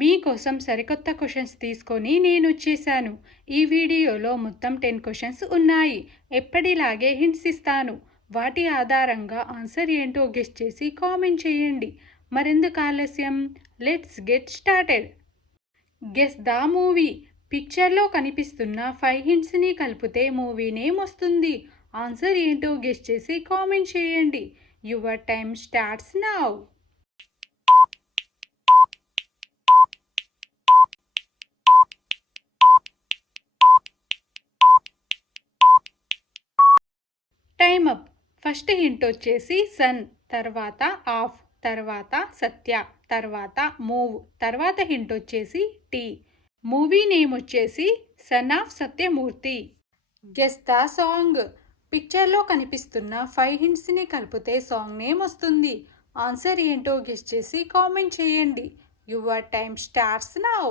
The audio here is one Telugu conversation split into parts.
మీకోసం సరికొత్త క్వశ్చన్స్ తీసుకొని నేను వచ్చేసాను. ఈ వీడియోలో మొత్తం 10 క్వశ్చన్స్ ఉన్నాయి. ఎప్పటిలాగే హింట్స్ ఇస్తాను. వాటి ఆధారంగా ఆన్సర్ ఏంటో గెస్ చేసి కామెంట్ చేయండి. మరెందుకు ఆలస్యం? Let's get started. Guess the movie. పిక్చర్లో కనిపిస్తున్న 5 హింట్స్ని కలిపితే మూవీ నేమ్ వస్తుంది. ఆన్సర్ ఏంటో గెస్ చేసి కామెంట్ చేయండి. Your time starts now. Time up. First hint వచ్చేసి సన్, తర్వాత ఆఫ్, తర్వాత సత్య, తర్వాత మూవ్, తర్వాత హింట్ వచ్చేసి టీ. మూవీ నేమ్ వచ్చేసి son of Satyamurthy. Guess the song. పిక్చర్లో కనిపిస్తున్న 5 హింట్స్ని కలిపితే సాంగ్ నేమ్ వస్తుంది. ఆన్సర్ ఏంటో గెస్ చేసి కామెంట్ చేయండి. Your time starts now.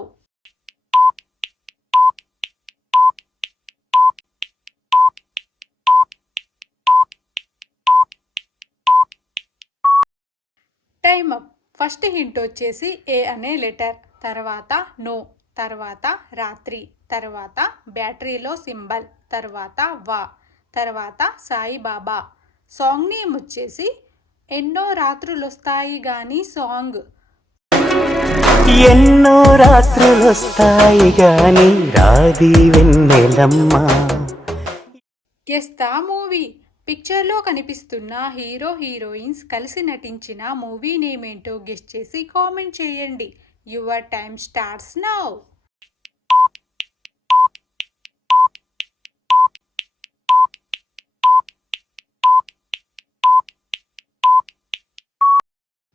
Time up. First hint వచ్చేసి ఏ అనే లెటర్, తర్వాత నో, తర్వాత రాత్రి, తర్వాత బ్యాటరీలో సింబల్, తర్వాత వా, తర్వాత సాయిబాబా. సాంగ్ నేమ్ వచ్చేసి ఎన్నో రాత్రులొస్తాయి గాని సాంగ్. ఎన్నో రాత్రులొస్తాయి గాని రాది వెన్నెలమ్మ. Guess the movie. పిక్చర్లో కనిపిస్తున్న హీరో హీరోయిన్స్ కలిసి నటించిన మూవీ నేమ్ ఏంటో గెస్ చేసి కామెంట్ చేయండి. Your time starts now.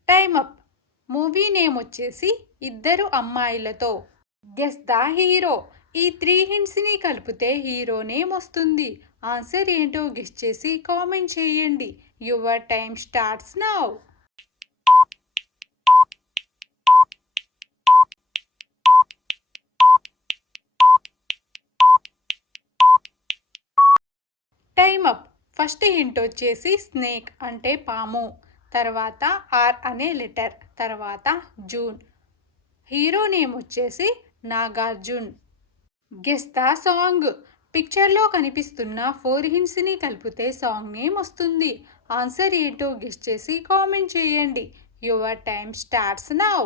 Time up. Movie name వచ్చేసి ఇద్దరు అమ్మాయిలతో. Guess the hero. ఈ 3 హింట్స్ని కలిపితే హీరో నేమ్ వస్తుంది. ఆన్సర్ ఏంటో గెస్ చేసి కామెంట్ చేయండి. Your time starts now. Time up. First hint వచ్చేసి స్నేక్ అంటే పాము, తర్వాత ఆర్ అనే లెటర్, తర్వాత జూన్. హీరో నేమ్ వచ్చేసి నాగార్జున్. Guess the song. పిక్చర్లో కనిపిస్తున్న 4 హింట్స్ని కలిపితే సాంగ్ నేమ్ వస్తుంది. ఆన్సర్ ఏంటో గెస్ చేసి కామెంట్ చేయండి. Your time starts now.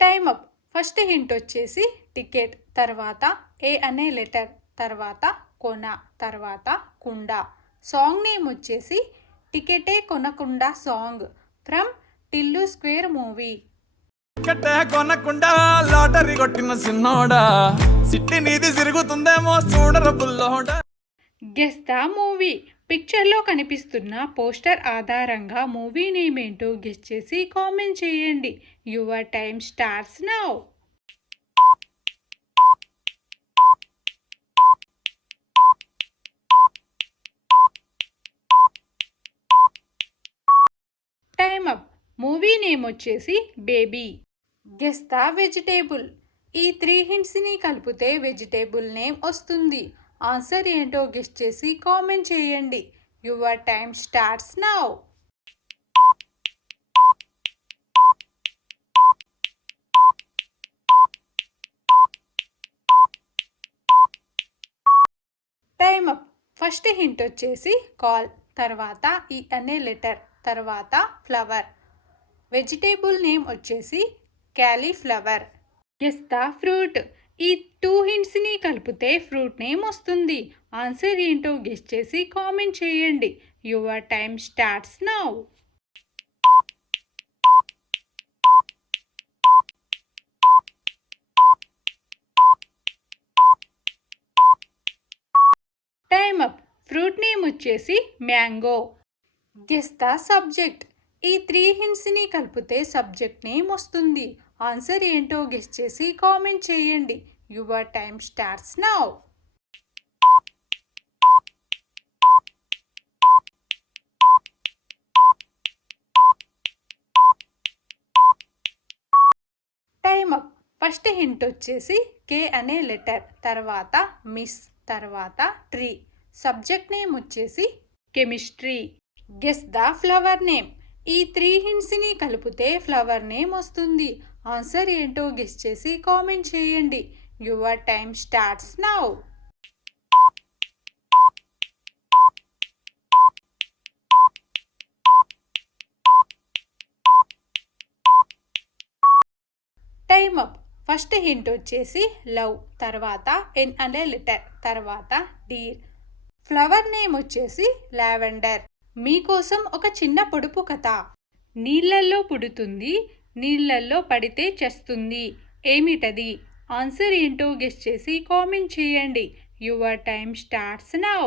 Time up. First hint వచ్చేసి టికెట్, తర్వాత ఏ అనే లెటర్, తర్వాత కొన, తర్వాత కుండ. సాంగ్ నేమ్ వచ్చేసి టికెటే కొనకుండా song from Tillu Square movie. టికెటే కొనకుండా లాటరీ కొట్టిన సిన్నోడా, సిట్టి నీది సిరుగుతుందేమో చూడర బుల్లోడా. Guess the movie. పిక్చర్లో కనిపిస్తున్న పోస్టర్ ఆధారంగా మూవీ నేమ్ ఏంటో గెస్ చేసి కామెంట్ చేయండి. Your time starts now. Time up. Movie name వచ్చేసి బేబీ. Guess the vegetable. ఈ 3 హింట్స్ని కలిపితే వెజిటేబుల్ నేమ్ వస్తుంది. ఆన్సర్ ఏంటో గెస్ చేసి కామెంట్ చేయండి. Your time starts now. Time up. First hint వచ్చేసి కాల్, తర్వాత ఈ అనే లెటర్, తర్వాత ఫ్లవర్. వెజిటేబుల్ నేమ్ వచ్చేసి క్యాలీఫ్లవర్. Guess the fruit. ఈ 2 హింట్స్ని కలిపితే ఫ్రూట్ నేమ్ వస్తుంది. ఆన్సర్ ఏంటో గెస్ చేసి కామెంట్ చేయండి. Your time starts now. Time up. Fruit name వచ్చేసి మ్యాంగో. Guess the subject. ఈ 3 హింట్స్ని కలిపితే సబ్జెక్ట్ నేమ్ వస్తుంది. ఆన్సర్ ఏంటో గెస్ చేసి కామెంట్ చేయండి. Your time starts now. Time up. First hint వచ్చేసి కే అనే లెటర్, తర్వాత మిస్, తర్వాత ట్రీ. సబ్జెక్ట్ నేమ్ వచ్చేసి chemistry. Guess the flower name. ఈ 3 హింట్స్ని కలిపితే ఫ్లవర్ నేమ్ వస్తుంది. ఆన్సర్ ఏంటో గెస్ చేసి కామెంట్ చేయండి. Your time starts now. Time up. First hint వచ్చేసి లవ్, తర్వాత ఎన్ అనే లెటర్, తర్వాత డీర్. ఫ్లవర్ నేమ్ వచ్చేసి లావెండర్. మీకోసం ఒక చిన్న పొడుపు కథ. నీళ్ళల్లో పుడుతుంది, నీళ్ళల్లో పడితే చస్తుంది. ఏమిటది? ఆన్సర్ ఏంటో గెస్ చేసి కామెంట్ చేయండి. Your time starts now.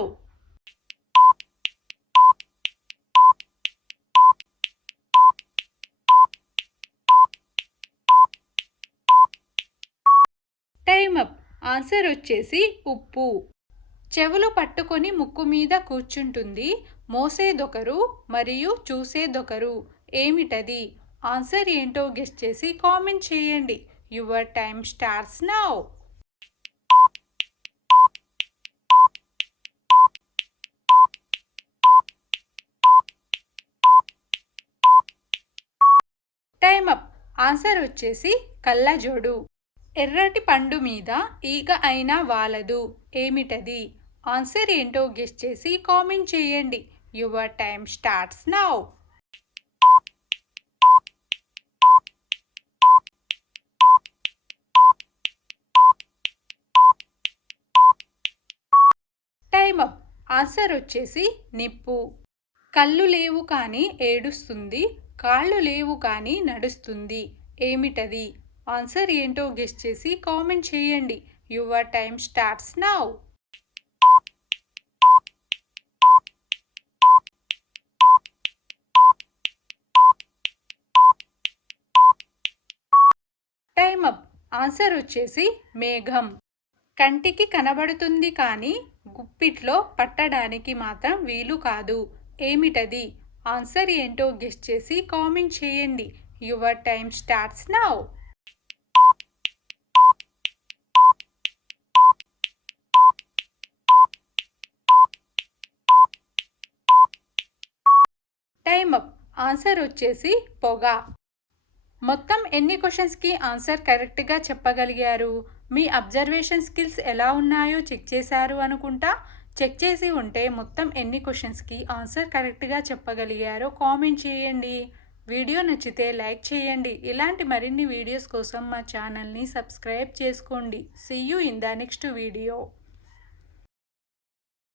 Time up. Answer వచ్చేసి ఉప్పు. చెవులు పట్టుకొని ముక్కు మీద కూర్చుంటుంది, మోసేదొకరు మరియు చూసేదొకరు. ఏమిటది? ఆన్సర్ ఏంటో గెస్ చేసి కామెంట్ చేయండి. Your time starts now. Time up. Answer వచ్చేసి కళ్ళజోడు. ఎర్రటి పండు మీద ఈగ అయినా వాలదు. ఏమిటది? ఆన్సర్ ఏంటో గెస్ చేసి కామెంట్ చేయండి. Your time starts now. Time up. Answer వచ్చేసి నిప్పు. కళ్ళు లేవు కానీ ఏడుస్తుంది, కాళ్ళు లేవు కానీ నడుస్తుంది. ఏమిటది? ఆన్సర్ ఏంటో గెస్ చేసి కామెంట్ చేయండి. Your time starts now. Time up. Answer వచ్చేసి మేఘం. కంటికి కనబడుతుంది కానీ గుప్పిట్లో పట్టడానికి మాత్రం వీలు కాదు. ఏమిటది? ఆన్సర్ ఏంటో గెస్ చేసి కామెంట్ చేయండి. Your time starts now. Time up. Answer వచ్చేసి పొగ. మొత్తం ఎన్ని క్వశ్చన్స్కి ఆన్సర్ కరెక్ట్గా చెప్పగలిగారు? మీ అబ్జర్వేషన్ స్కిల్స్ ఎలా ఉన్నాయో చెక్ చేశారు అనుకుంటా. చెక్ చేసి ఉంటే మొత్తం ఎన్ని క్వశ్చన్స్కి ఆన్సర్ కరెక్ట్గా చెప్పగలిగారో కామెంట్ చేయండి. వీడియో నచ్చితే లైక్ చేయండి. ఇలాంటి మరిన్ని వీడియోస్ కోసం మా ఛానల్ని సబ్స్క్రైబ్ చేసుకోండి. See you in the next video.